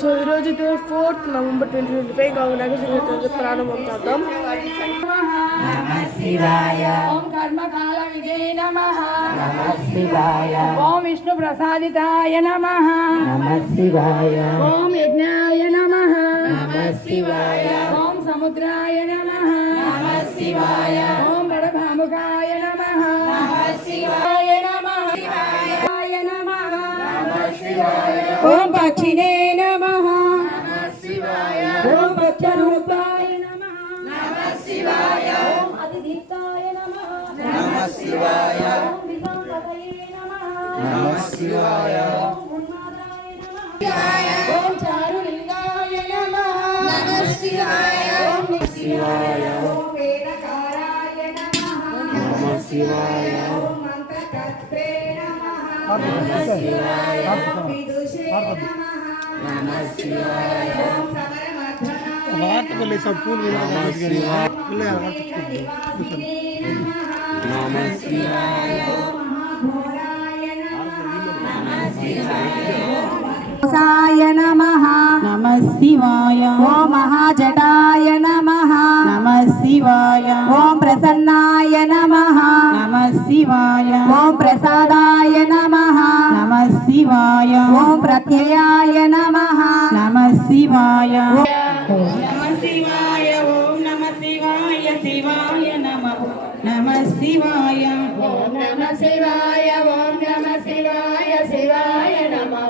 So ఈరోజు fourth November twenty twenty five కావున ప్రారంభం చేద్దాం. ఓం కర్మకాల విజయ నమ. ఓం విష్ణు ప్రసాదితాయ నమ. ఓం యజ్ఞాయ నమ. ఓం సముద్రాయ నమ. ఓం శివాయ నమ. శివాయ నమ. ఓం పక్షిణే శివాయ ఓం విశాంపతయే నమ శివాయ ఓం ఉన్మాదాయ నమ ఓం చారులింగాయ నమ శివాయ ఓం శివాయ ఓం వేదకారాయ నమ శివాయ ఓం మంత్రకర్త్రే నమ శివాయ ఓం విదుషే నమ శివాయ ఓం సమరమధ్వనాయ వార్త పల్లె सब फूल मिला पहले नमः। शिवाय साय नमः नमः। शिवाय शिवाय ओम प्रसन्नाय नमः। नमः शिवाय ओम प्रसादाय नमः। नमः शिवाय ओम प्रत्ययाय नमः। नमः शिवाय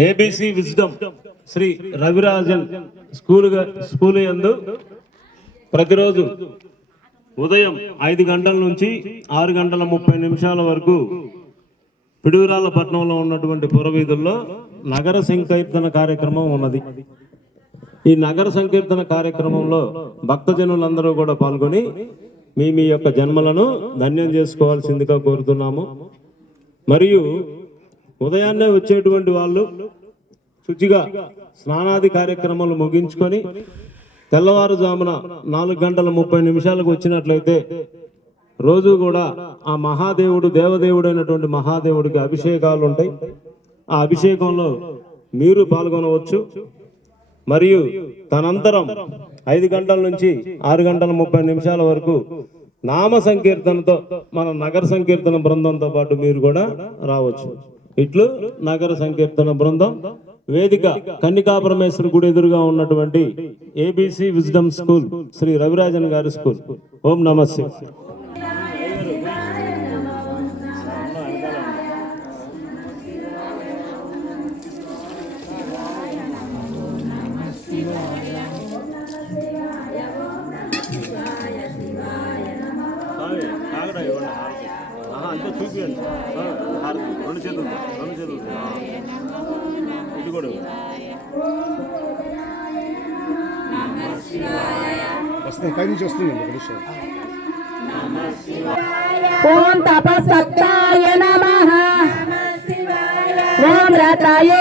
ABC wisdom Shri Ravirajan school school యందు ప్రతిరోజు ఉదయం ఐదు గంటల నుంచి ఆరు గంటల ముప్పై నిమిషాల వరకు పిడుగురాల పట్టణంలో ఉన్నటువంటి పురవీధుల్లో నగర సంకీర్తన కార్యక్రమం ఉన్నది. ఈ నగర సంకీర్తన కార్యక్రమంలో భక్తజనులందరూ కూడా పాల్గొని మీ మీ యొక్క జన్మలను ధన్యం చేసుకోవాల్సిందిగా కోరుతున్నాము. మరియు ఉదయాన్నే వచ్చేటువంటి వాళ్ళు శుచిగా స్నానాది కార్యక్రమాలు ముగించుకొని తెల్లవారుజామున నాలుగు గంటల ముప్పై నిమిషాలకు వచ్చినట్లయితే రోజు కూడా ఆ మహాదేవుడు దేవదేవుడు అయినటువంటి మహాదేవుడికి అభిషేకాలు ఉంటాయి. ఆ అభిషేకంలో మీరు పాల్గొనవచ్చు. మరియు తనంతరం ఐదు గంటల నుంచి ఆరు గంటల ముప్పై నిమిషాల వరకు నామ సంకీర్తనతో మన నగర సంకీర్తన బృందంతో పాటు మీరు కూడా రావచ్చు. ఇట్లు నగర సంకీర్తన బృందం వేదిక కన్నికాపురమేశ్వర గుడి ఎదురుగా ఉన్నటువంటి ABC wisdom school Shri Ravirajan గారి స్కూల్ ఓం నమస్తే అంతే చూపించండి రెండు చేతులు రెండు చేతులు ఇది కూడా. వస్తుంది పైనుంచి వస్తుంది ఒక నిమిషం. ఓం తపసత్తాయ నమః. ఓం రతాయే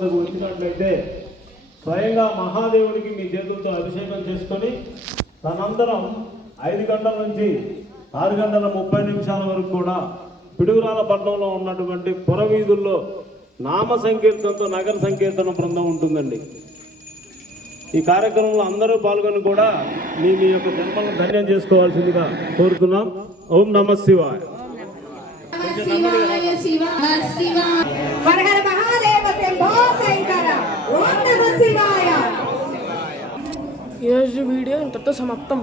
వద్దకు వచ్చినట్లయితే స్వయంగా మహాదేవుడికి మీ చేతులతో అభిషేకం చేసుకొని తనంతరం ఐదు గంటల నుంచి ఆరు గంటల ముప్పై నిమిషాల వరకు కూడా పిడుగురాల పట్టణంలో ఉన్నటువంటి పురవీధుల్లో నామ సంకీర్తనతో నగర సంకీర్తన బృందం ఉంటుందండి. ఈ కార్యక్రమంలో అందరూ పాల్గొని కూడా మీ మీ యొక్క జన్మలను ధన్యం చేసుకోవాల్సిందిగా కోరుతున్నాం ఓం నమ శివాయ. వరహర ఈరోజు వీడియో ఇంతతో సమాప్తం.